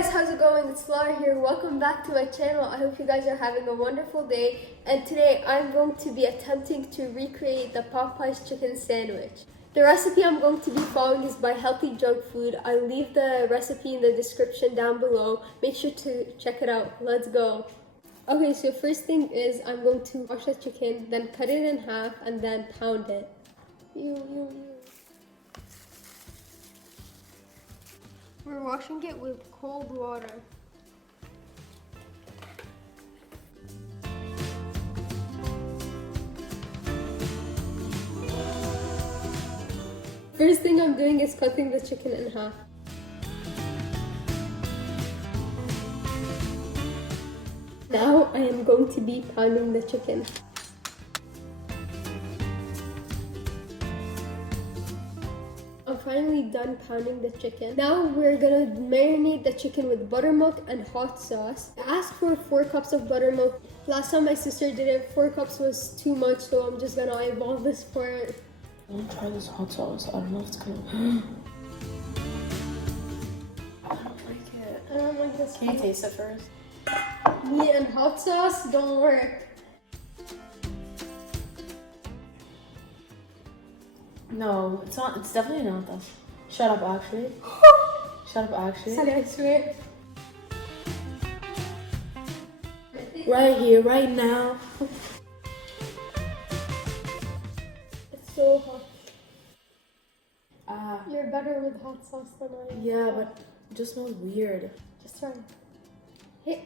guys, how's it going? It's Laura here. Welcome back to my channel. I hope you guys are having a wonderful day. And today I'm going to be attempting to recreate the Popeyes chicken sandwich. The recipe I'm going to be following is by Healthy Junk Food. I'll leave the recipe in the description down below. Make sure to check it out. Let's go. Okay, so first thing is I'm going to wash the chicken, then cut it in half, and then pound it. We're washing it with cold water. First thing I'm doing is cutting the chicken in half. Now I am going to be pounding the chicken. I'm finally done pounding the chicken. Now we're gonna marinate the chicken with buttermilk and hot sauce. I asked for 4 cups of buttermilk. Last time my sister did it, 4 cups was too much, so I'm just gonna eyeball this part. I want to try this hot sauce. I don't know if it's gonna. I don't like it. I don't like this. Can you taste it first? Meat and hot sauce don't work. No, it's not. It's definitely not though. Shut up, actually. Shut up, actually. Sorry, I swear. Right here, right now. It's so hot. Ah. You're better with hot sauce than I am. Yeah, but it just smells weird. Just try. Hit.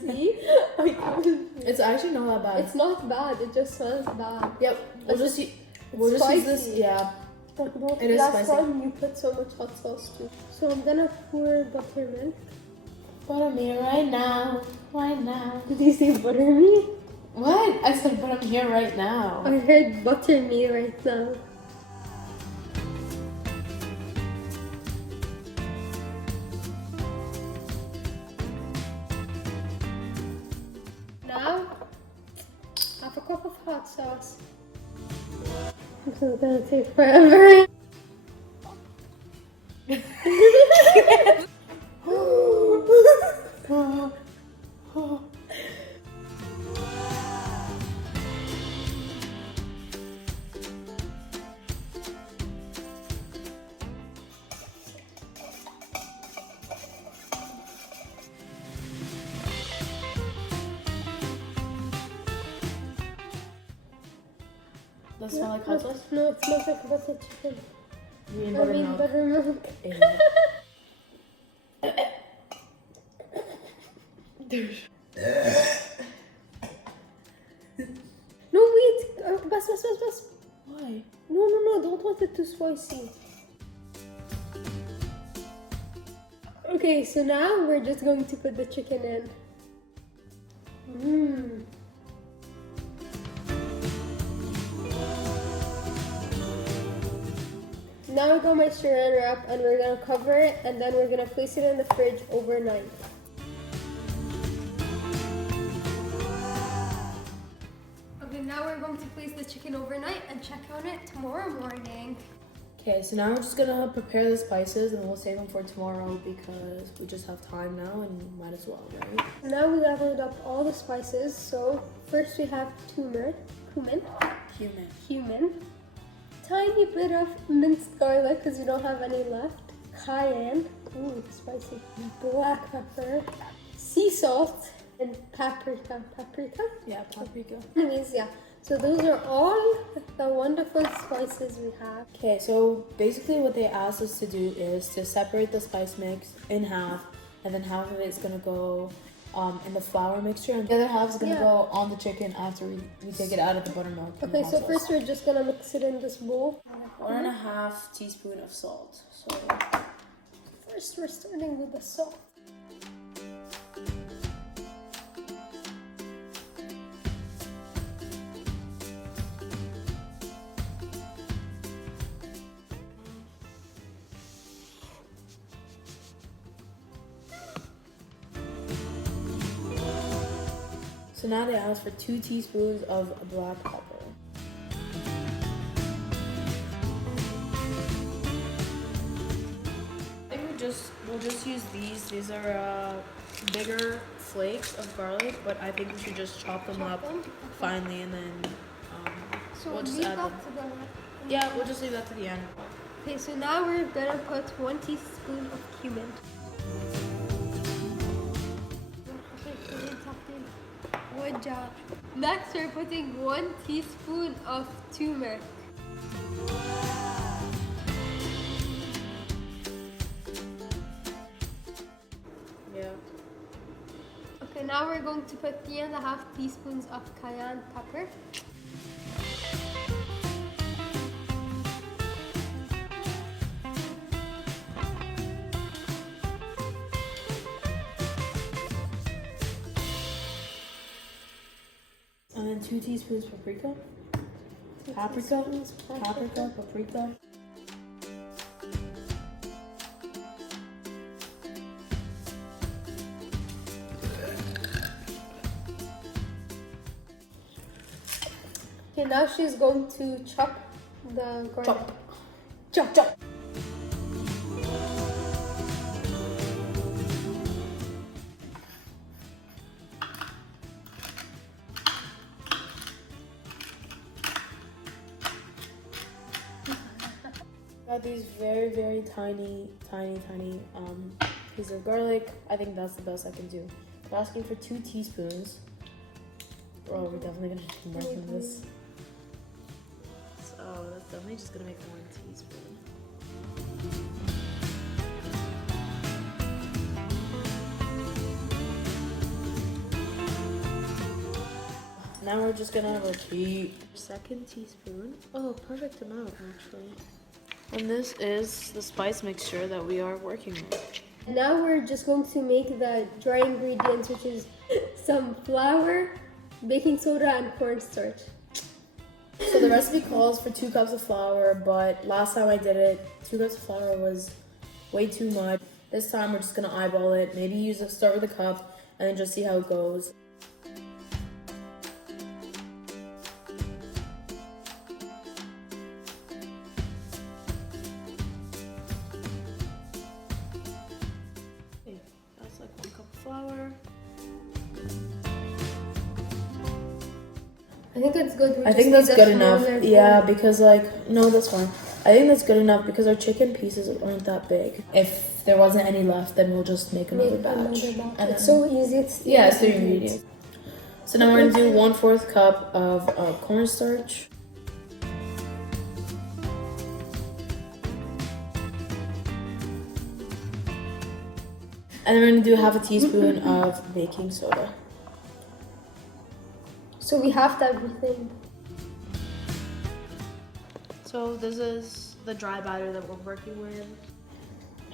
See? It's actually not that bad. It's not bad, it just smells bad. Yep. We'll just use this. Yeah. It is Last spicy. time you put so much hot sauce too. So I'm gonna pour buttermilk. Butter me right now. Right now. Did you say butter me? What? I said, but I'm here right now. I heard butter me right now. Now, half a cup of hot sauce. This is gonna take forever. Does it smell like hot sauce? No, it smells like butter chicken. You mean I mean buttermilk? buttermilk. No, wait! Bas. Why? No, don't want it too spicy. Okay, so now we're just going to put the chicken in. Now I got my saran wrap and we're gonna cover it and then we're gonna place it in the fridge overnight. Okay, now we're going to place the chicken overnight and check on it tomorrow morning. Okay, so now we're just gonna prepare the spices and we'll save them for tomorrow because we just have time now and might as well, right? Now we gathered up all the spices. So first we have cumin, tiny bit of minced garlic because we don't have any left, cayenne, ooh, spicy, black pepper, sea salt, and paprika. Yeah, paprika. Anyways, yeah. So those are all the wonderful spices we have. Okay, so basically what they asked us to do is to separate the spice mix in half, and then half of it is gonna go in the flour mixture, and the other half is gonna go on the chicken after we take it out of the buttermilk. Okay, so first we're just gonna mix it in this bowl. 1.5 teaspoons of salt. So first we're starting with the salt. So now they ask for 2 teaspoons of black pepper. we'll just use these. These are bigger flakes of garlic, but I think we should just chop them up finely and then So we'll just leave add that them. to the Yeah, we'll just leave that to the end. Okay, so now we're gonna put 1 teaspoon of cumin. Good job. Next, we're putting 1 teaspoon of turmeric. Yeah. Okay, now we're going to put 3.5 teaspoons of cayenne pepper. And then 2 teaspoons paprika. Paprika. Okay, now she's going to chop the garlic. Chop. Got these very tiny pieces of garlic. I think that's the best I can do. I'm asking for 2 teaspoons. Oh, we're definitely gonna need more than this. So that's definitely just gonna make 1 teaspoon. Now we're just gonna repeat. 2nd teaspoon. Oh, perfect amount actually. And this is the spice mixture that we are working with. Now we're just going to make the dry ingredients, which is some flour, baking soda, and cornstarch. So the recipe calls for 2 cups of flour, but last time I did it, 2 cups of flour was way too much. This time we're just gonna eyeball it. Maybe start with a cup and then just see how it goes. That's like 1 cup of flour. I think it's good. I think that's good enough. Yeah, because no, that's fine. I think that's good enough because our chicken pieces aren't that big. If there wasn't any left, then we'll just make another batch. And it's so easy. It's 3 ingredients. So now we're gonna do 1/4 cup of cornstarch. And then we're gonna do 1/2 teaspoon of baking soda. So we have everything. So this is the dry batter that we're working with.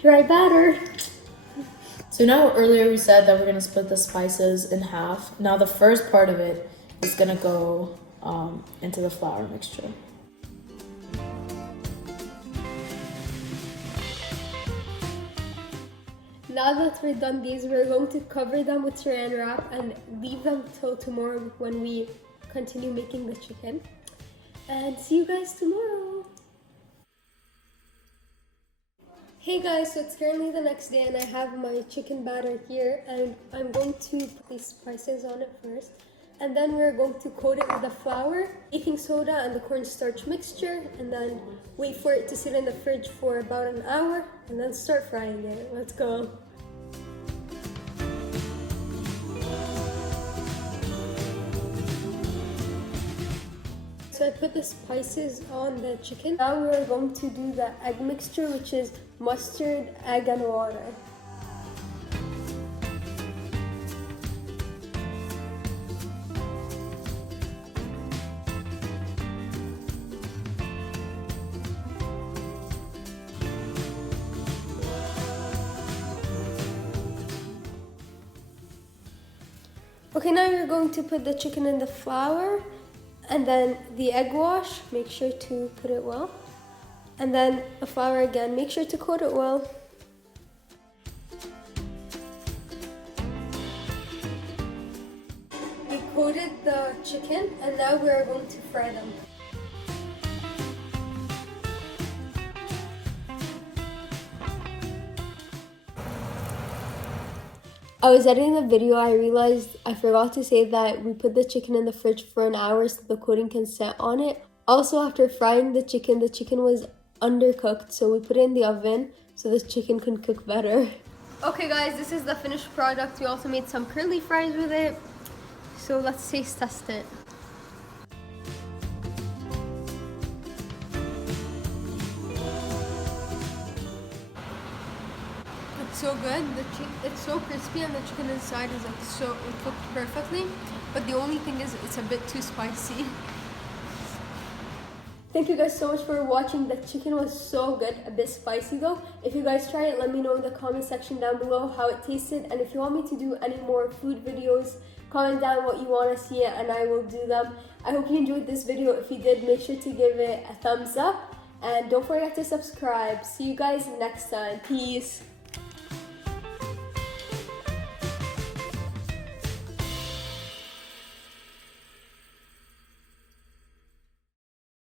Dry batter. So now earlier we said that we're gonna split the spices in half. Now the first part of it is gonna go into the flour mixture. Now that we're done these, we're going to cover them with saran wrap and leave them till tomorrow when we continue making the chicken. And see you guys tomorrow. Hey guys, so it's currently the next day and I have my chicken batter here and I'm going to put these spices on it first. And then we're going to coat it with the flour, baking soda, and the cornstarch mixture, and then wait for it to sit in the fridge for about an hour and then start frying it. Let's go. So I put the spices on the chicken. Now we're going to do the egg mixture, which is mustard, egg, and water. Okay, now you're going to put the chicken in the flour and then the egg wash, make sure to put it well. And then the flour again, make sure to coat it well. We coated the chicken and now we're going to fry them. I was editing the video, I realized I forgot to say that we put the chicken in the fridge for an hour so the coating can set on it. Also, after frying the chicken was undercooked, so we put it in the oven so the chicken can cook better. Okay guys, this is the finished product. We also made some curly fries with it. So let's taste test it. It's so good. It's so crispy and the chicken inside is like so cooked perfectly. But the only thing is it's a bit too spicy. Thank you guys so much for watching. The chicken was so good, a bit spicy though. If you guys try it, let me know in the comment section down below how it tasted. And if you want me to do any more food videos, comment down what you want to see and I will do them. I hope you enjoyed this video. If you did, make sure to give it a thumbs up. And don't forget to subscribe. See you guys next time. Peace.